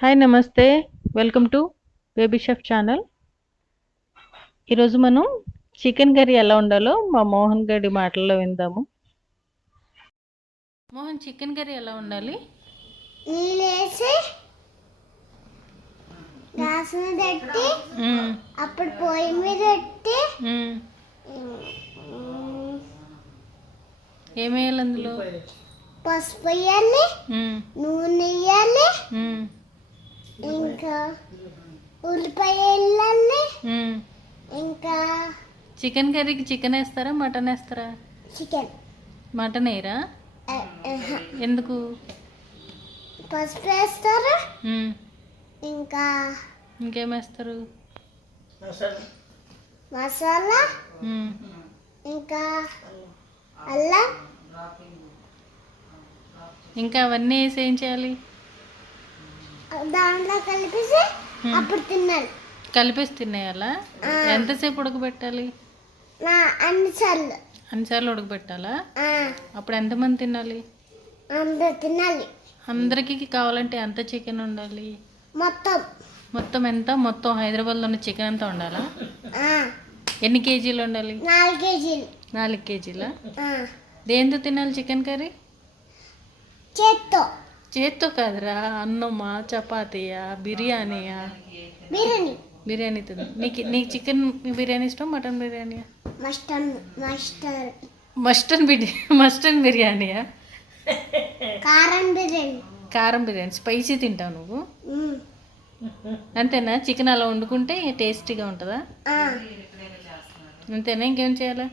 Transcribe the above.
Hi నమస్తే, welcome to baby chef channel. ఈరోజు మనం చికెన్ కర్రీ ఎలా వండాలో మా మోహన్ గారి మాటల్లో విందాము. మోహన్, చికెన్ కర్రీ ఎలా వండాలి? నీళ్ళేసి గ్యాస్ మీద పెట్టి అప్పుడు పొయ్యి మీద పెట్టి ఏమేయాలి అందులో? పసుపు వేయాలి, నూనె వేయాలి, ఇంకా ఉల్లిపాయ వేయాలి. ఇంకా చికెన్ కర్రీకి చికెన్ వేస్తారా, మటన్ వేస్తారా? చికెన్. మటన్ వేయరా? ఎందుకు? పసుపు వేస్తారు, ఇంకా ఇంకేమేస్తారు? మసాలా, ఇంకా అల్లం, ఇంకా అవన్నీ వేసి ఏం చేయాలి? దాంట్లో కలిపేసి అప్పుడు తినాలి. కలిపేసి తినేయాలా? ఎంతసేపు ఉడకబెట్టాలి? అన్నిసార్లు ఉడకబెట్టాలా? అప్పుడు ఎంతమంది తినాలి? అందరు తినాలి. అందరికి కావాలంటే ఎంత చికెన్ ఉండాలి? మొత్తం ఎంత? మొత్తం హైదరాబాద్లో ఉన్న చికెన్ అంతా ఉండాలా? ఎన్ని కేజీలు ఉండాలి? 4 కేజీలు. 4 కేజీలా? దేంతో తినాలి చికెన్ కర్రీ? చేత్తో కాదురా, అన్నమా, చపాతీయా, బిర్యానీయా? బిర్యానీ తింది. నీకు చికెన్ బిర్యానీ ఇష్టం, మటన్ బిర్యానీయా? మస్టన్ బిర్యానీయా? కారం బిర్యానీ. స్పైసీ తింటావు నువ్వు? అంతేనా? చికెన్ అలా వండుకుంటే టేస్టీగా ఉంటుందా? అంతేనా? ఇంకేం చేయాలా?